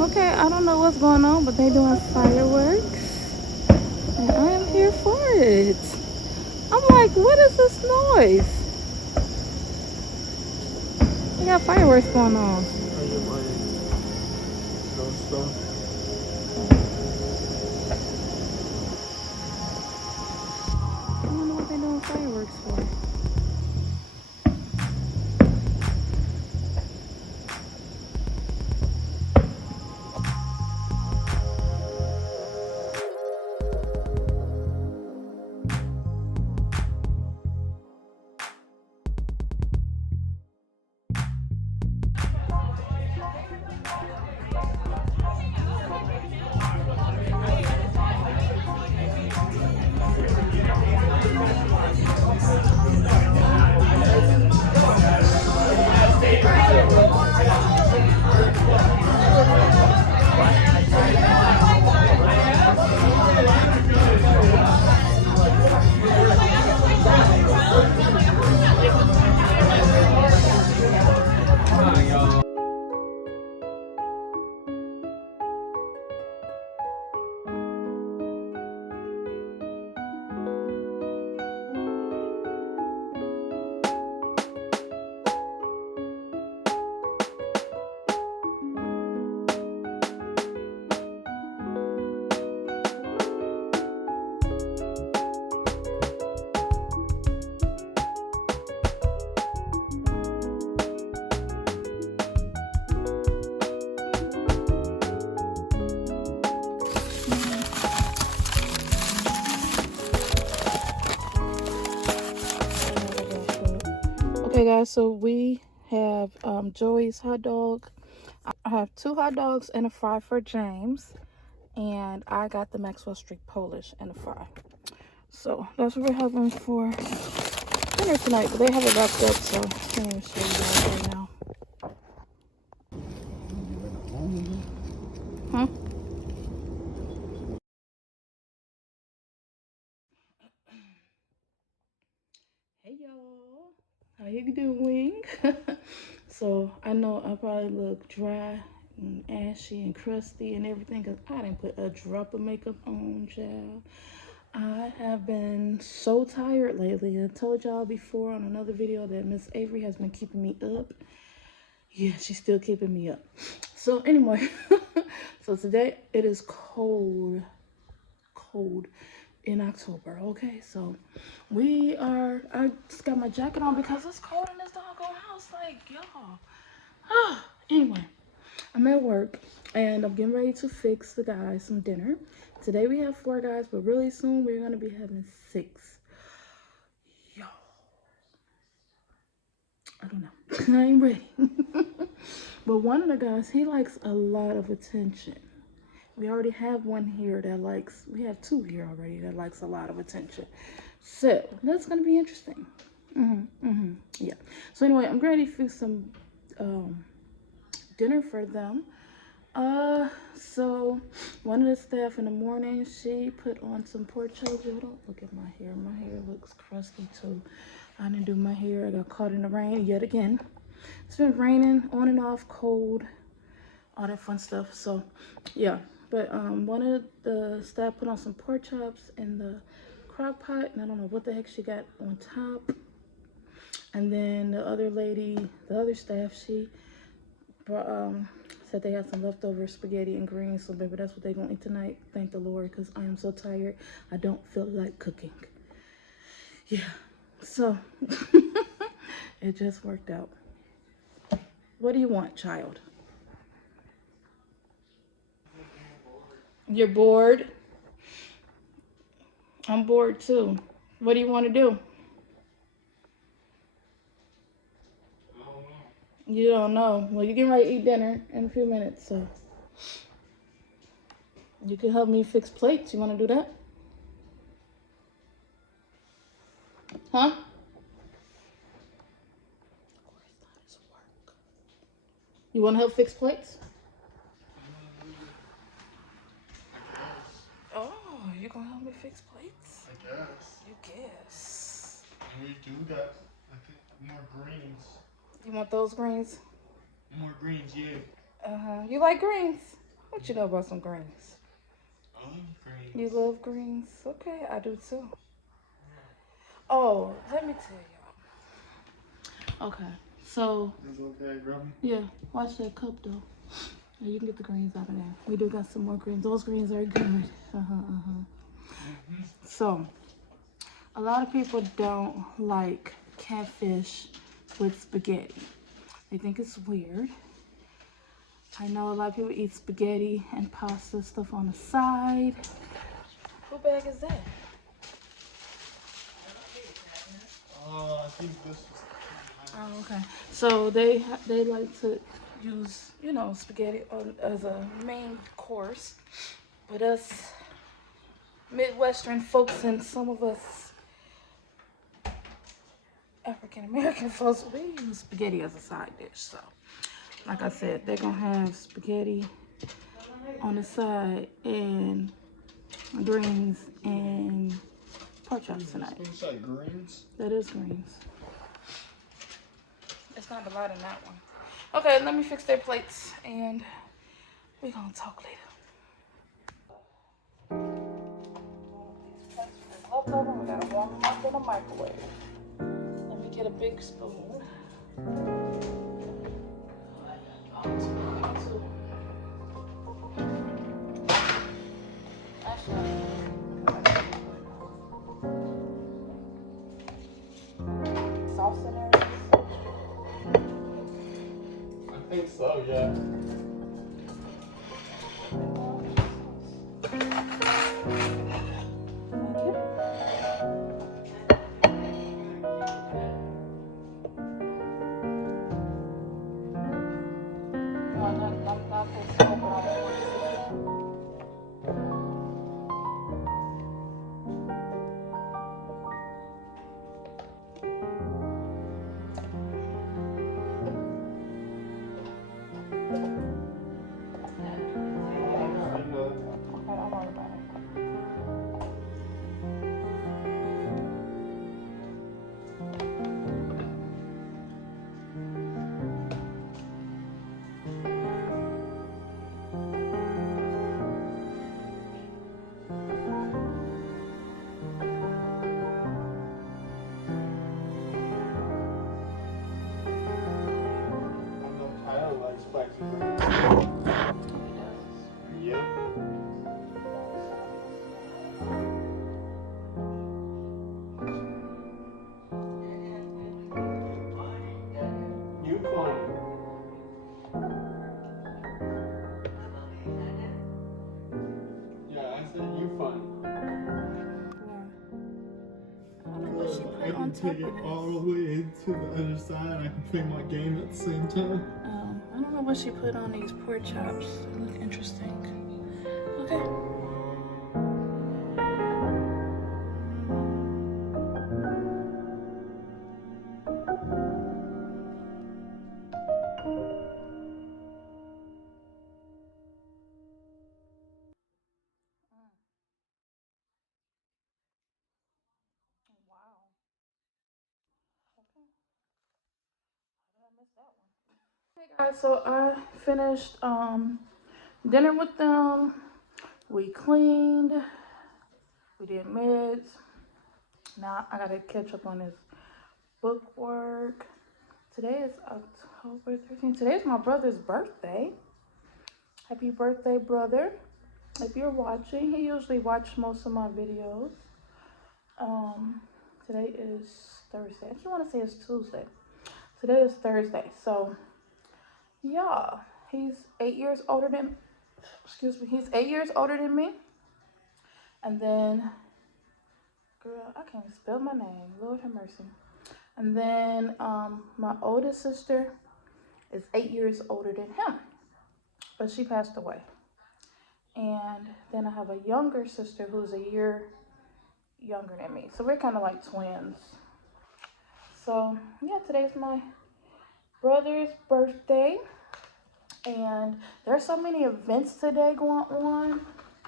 Okay, I don't know what's going on, but they doing fireworks, and I am here for it. I'm like, what is this noise? We got fireworks going on. I don't know what they're doing fireworks for. Okay, guys, so we have Joey's hot dog. I have 2 hot dogs and a fry for James, and I got the Maxwell Street Polish and a fry. So that's what we're having for dinner tonight, but they have it wrapped up, so I can't even show you guys right now. Huh? Hey y'all, how you doing? So I know I probably look dry and ashy and crusty and everything because I didn't put a drop of makeup on, child. I have been so tired lately. I told y'all before on another video that Miss Avery has been keeping me up. Yeah, she's still keeping me up. So anyway, so today it is cold in October. Okay, so I just got my jacket on because it's cold in this doggone house. Like, y'all. Anyway, I'm at work and I'm getting ready to fix the guys some dinner. Today we have 4 guys, but really soon we're gonna be having 6. Y'all. don't know. I ain't ready. But one of the guys, he likes a lot of attention. We already have one here that likes, we have two here already that likes a lot of attention. So that's gonna be interesting. Yeah. So anyway, I'm ready to fix some dinner for them. So one of the staff in the morning, she put on some pork chops. Don't look at my hair. My hair looks crusty too. I didn't do my hair. I got caught in the rain yet again. It's been raining on and off, cold, all that fun stuff. So yeah, but one of the staff put on some pork chops in the crock pot, and I don't know what the heck she got on top. And then the other lady, the other staff, she brought, said they had some leftover spaghetti and greens, so maybe that's what they're gonna eat tonight. Thank the Lord, because I am so tired. I don't feel like cooking. Yeah, so it just worked out. What do you want, child? You're bored? I'm bored too. What do you want to do? You don't know. Well, you can ready to eat dinner in a few minutes, so you can help me fix plates. You want to do that? Huh? You want to help fix plates? Oh, you gonna help me fix plates? I guess. You guess. We do got, I think, more greens. You want those greens? More greens, yeah. You like greens? What you know about some greens? I love greens. You love greens? Okay, I do too. Oh, let me tell y'all. Okay, so. It's okay, Grubby? Yeah, watch that cup though. You can get the greens out of there. We do got some more greens. Those greens are good. So, a lot of people don't like catfish with spaghetti. They think it's weird. I know a lot of people eat spaghetti and pasta stuff on the side. Who bag is that? I think this is. Oh, okay. So they like to use, you know, spaghetti as a main course. But us Midwestern folks and some of us African American folks, we use spaghetti as a side dish. So, like I said, they're gonna have spaghetti on the side and greens and pork chops tonight. It's like greens? That is greens. It's not a lot in that one. Okay, let me fix their plates and we're gonna talk later. Leftover, we gotta warm them up in the microwave. Let me get a big spoon. Sauce in there? I think so, yeah. take it all the way into the other side. I can play my game at the same time. I don't know what she put on these pork chops. They look interesting. Okay. Wow. Okay. How did I miss that one? Hey guys, so I finished dinner with them. We cleaned. We did meds. Now I gotta catch up on this book work. Today is October 13th. Today is my brother's birthday. Happy birthday, brother. If you're watching, he usually watches most of my videos. Today is Thursday. I just want to say it's Tuesday. Today is Thursday. So, yeah, he's 8 years older than, excuse me, he's 8 years older than me. And then, girl, I can't spell my name. Lord have mercy. And then my oldest sister is 8 years older than him, but she passed away. And then I have a younger sister who's a year younger than me. So we're kind of like twins. So yeah, today's my brother's birthday. And there's so many events today going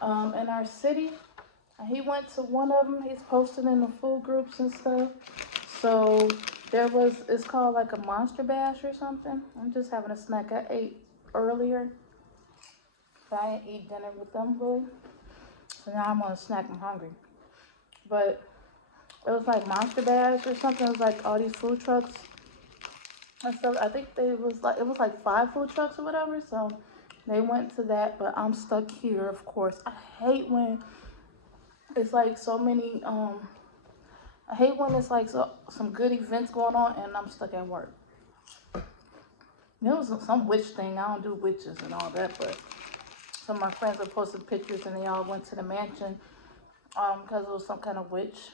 on in our city. He went to one of them. He's posted in the food groups and stuff. So it's called like a Monster Bash or something. I'm just having a snack. I ate earlier. But I didn't eat dinner with them really. So now I'm on a snack. I'm hungry. But it was like Monster Bash or something. It was like all these food trucks and stuff. I think it was like 5 food trucks or whatever. So they went to that, but I'm stuck here, of course. I hate when it's like so many I hate when it's like some good events going on and I'm stuck at work. There was some witch thing. I don't do witches and all that, but some of my friends have posted pictures and they all went to the mansion because it was some kind of witch,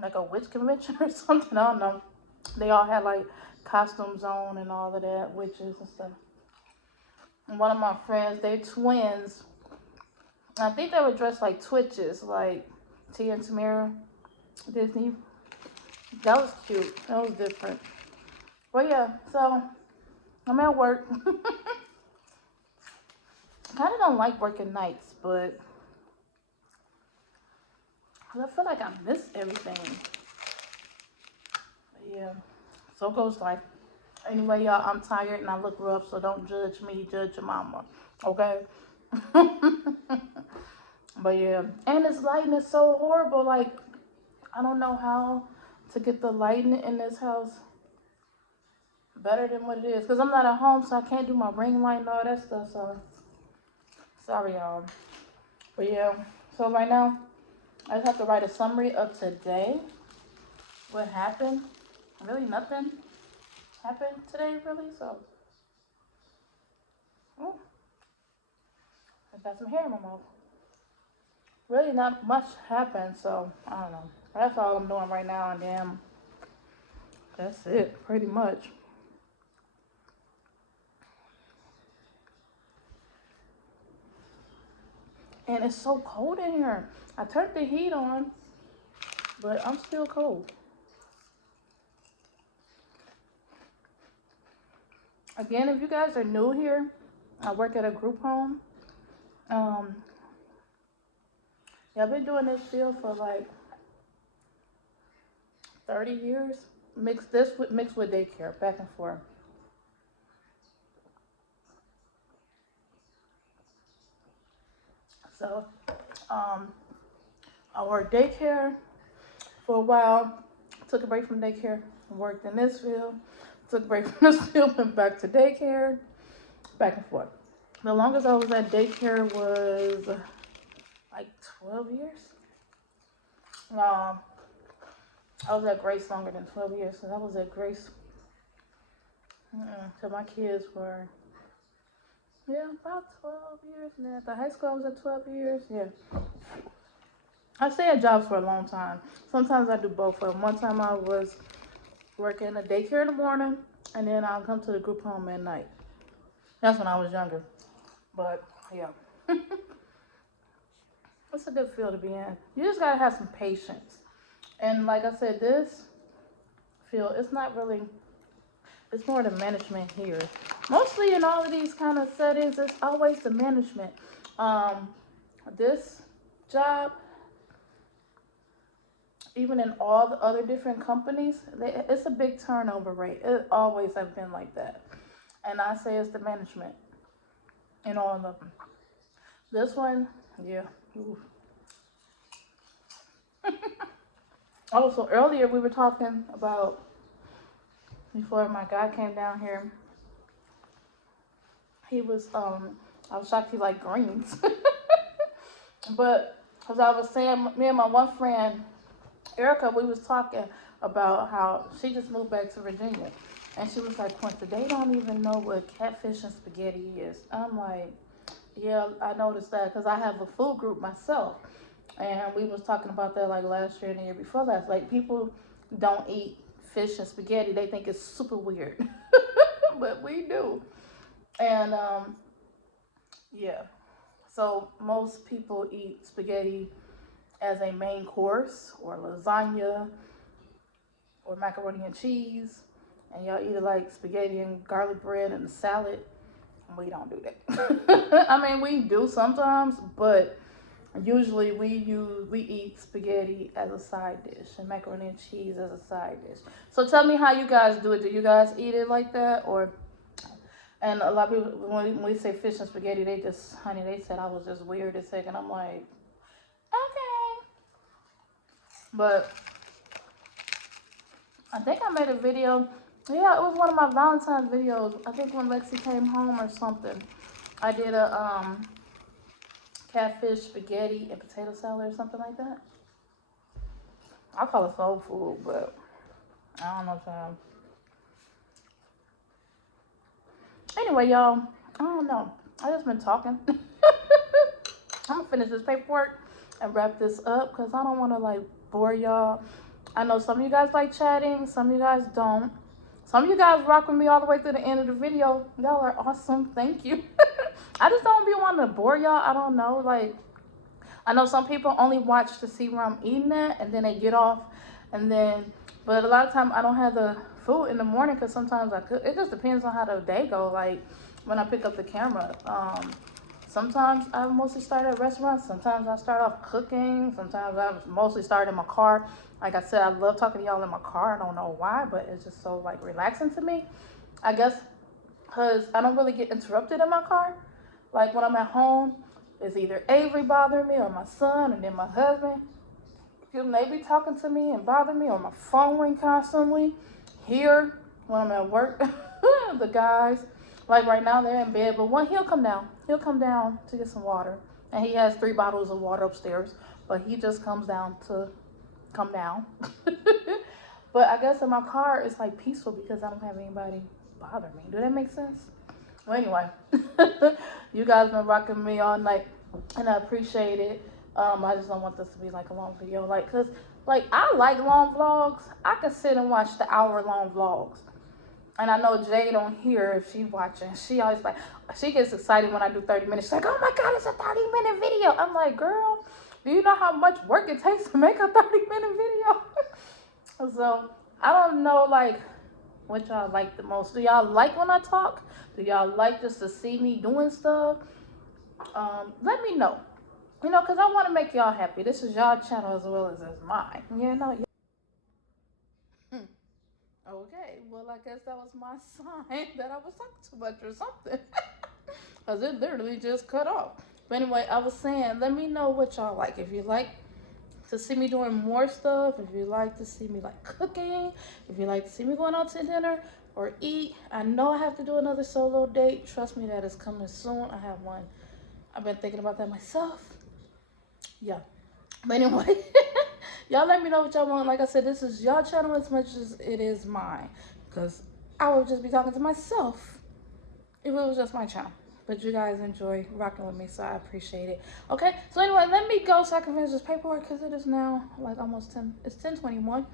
like a witch convention or something. I don't know. They all had like costumes on and all of that, witches and stuff. And one of my friends, they're twins. I think they were dressed like Twitches, like Tia and Tamara, Disney. That was cute. That was different. But yeah, so I'm at work. Kind of don't like working nights, but I feel like I miss everything. But yeah, so goes life. Anyway, y'all, I'm tired and I look rough, so don't judge me, judge your mama, okay? But yeah, and this lighting is so horrible. Like, I don't know how to get the lighting in this house better than what it is. Because I'm not at home, so I can't do my ring light and all that stuff, so sorry, y'all. But yeah, so right now, I just have to write a summary of today. What happened? Really nothing happened today, really, so. Oh, I got some hair in my mouth. Really not much happened, so I don't know. That's all I'm doing right now, and then that's it, pretty much. And it's so cold in here. I turned the heat on, but I'm still cold. Again, if you guys are new here, I work at a group home. Yeah, I've been doing this field for like 30 years. Mixed with daycare, back and forth. So, I worked daycare for a while. Took a break from daycare. Worked in this field. Took a break from this field. Went back to daycare. Back and forth. The longest I was at daycare was like 12 years. I was at Grace longer than 12 years. So I was at Grace till my kids were, yeah, about 12 years. And then at the high school, I was at 12 years. Yeah. I stay at jobs for a long time. Sometimes I do both of them. One time I was working a daycare in the morning, and then I'll come to the group home at night. That's when I was younger. But yeah, it's a good field to be in. You just gotta have some patience. And like I said, this field, it's not really, it's more the management here. Mostly in all of these kind of settings, it's always the management. Um, this job, even in all the other different companies, it's a big turnover rate. It always has been like that. And I say it's the management in all of them. This one, yeah. Ooh. Also, earlier we were talking about, before my guy came down here, he was, I was shocked he liked greens. But, as I was saying, me and my one friend, Erica, we was talking about how she just moved back to Virginia. And she was like, Quinta, they don't even know what catfish and spaghetti is. I'm like, yeah, I noticed that because I have a food group myself. And we was talking about that like last year and the year before last. Like, people don't eat fish and spaghetti. They think it's super weird. But we do. And yeah. So most people eat spaghetti as a main course, or lasagna, or macaroni and cheese. And y'all either like spaghetti and garlic bread and a salad. We don't do that. I mean, we do sometimes, but usually we eat spaghetti as a side dish and macaroni and cheese as a side dish. So tell me how you guys do it. Do you guys eat it like that, or? And a lot of people, when we say fish and spaghetti, they just, honey, they said I was just weird as heck, and I'm like, okay. But I think I made a video. Yeah, it was one of my Valentine's videos. I think when Lexi came home or something. I did a catfish, spaghetti, and potato salad or something like that. I call it soul food, but I don't know, child. Anyway, y'all, I don't know. I just been talking. I'm gonna finish this paperwork and wrap this up because I don't want to like bore y'all. I know some of you guys like chatting, some of you guys don't. Some of you guys rock with me all the way to the end of the video. Y'all are awesome. Thank you. I just don't be wanting to bore y'all. I don't know. Like, I know some people only watch to see where I'm eating at, and then they get off. And then, but a lot of times I don't have the food in the morning because sometimes I could. It just depends on how the day go. Like, when I pick up the camera. Sometimes I mostly start at restaurants. Sometimes I start off cooking. Sometimes I mostly start in my car. Like I said, I love talking to y'all in my car. I don't know why, but it's just so like relaxing to me. I guess because I don't really get interrupted in my car. Like when I'm at home, it's either Avery bothering me or my son, and then my husband. They be talking to me and bother me, or my phone ring constantly. Here, when I'm at work, the guys, like right now they're in bed, but he'll come down. He'll come down to get some water, and he has 3 bottles of water upstairs, but he just comes down to come down. But I guess in my car it's like peaceful because I don't have anybody bother me. Do that make sense? Well, anyway, you guys been rocking me all night, and I appreciate it. I just don't want this to be like a long video, like, cause like I like long vlogs. I can sit and watch the hour-long vlogs. And I know Jade on here, if she watching, she always like, she gets excited when I do 30 minutes. She's like, oh my God, it's a 30-minute video. I'm like, girl, do you know how much work it takes to make a 30-minute video? So I don't know, like, what y'all like the most. Do y'all like when I talk? Do y'all like just to see me doing stuff? Let me know. You know, because I want to make y'all happy. This is y'all channel as well as mine. You know? Okay, well, I guess that was my sign that I was talking too much or something. Because it literally just cut off. But anyway, I was saying, let me know what y'all like. If you like to see me doing more stuff, if you like to see me like cooking, if you like to see me going out to dinner or eat. I know I have to do another solo date. Trust me, that is coming soon. I have one. I've been thinking about that myself. Yeah. But anyway, y'all let me know what y'all want. Like I said, this is y'all channel as much as it is mine. Because I would just be talking to myself if it was just my channel. But But you guys enjoy rocking with me, so I appreciate it. Okay, so anyway, let me go so I can finish this paperwork because it is now like almost 10. It's 10:21,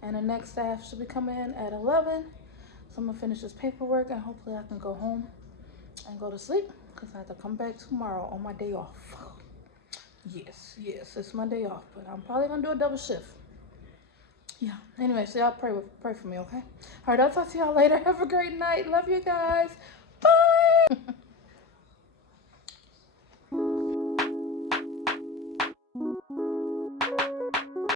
and the next staff should be coming in at 11. So I'm gonna finish this paperwork and hopefully I can go home and go to sleep because I have to come back tomorrow on my day off. Yes, it's my day off, but I'm probably gonna do a double shift. Yeah. Anyway, so y'all pray for me, okay? All right, I'll talk to y'all later. Have a great night. Love you guys. Bye.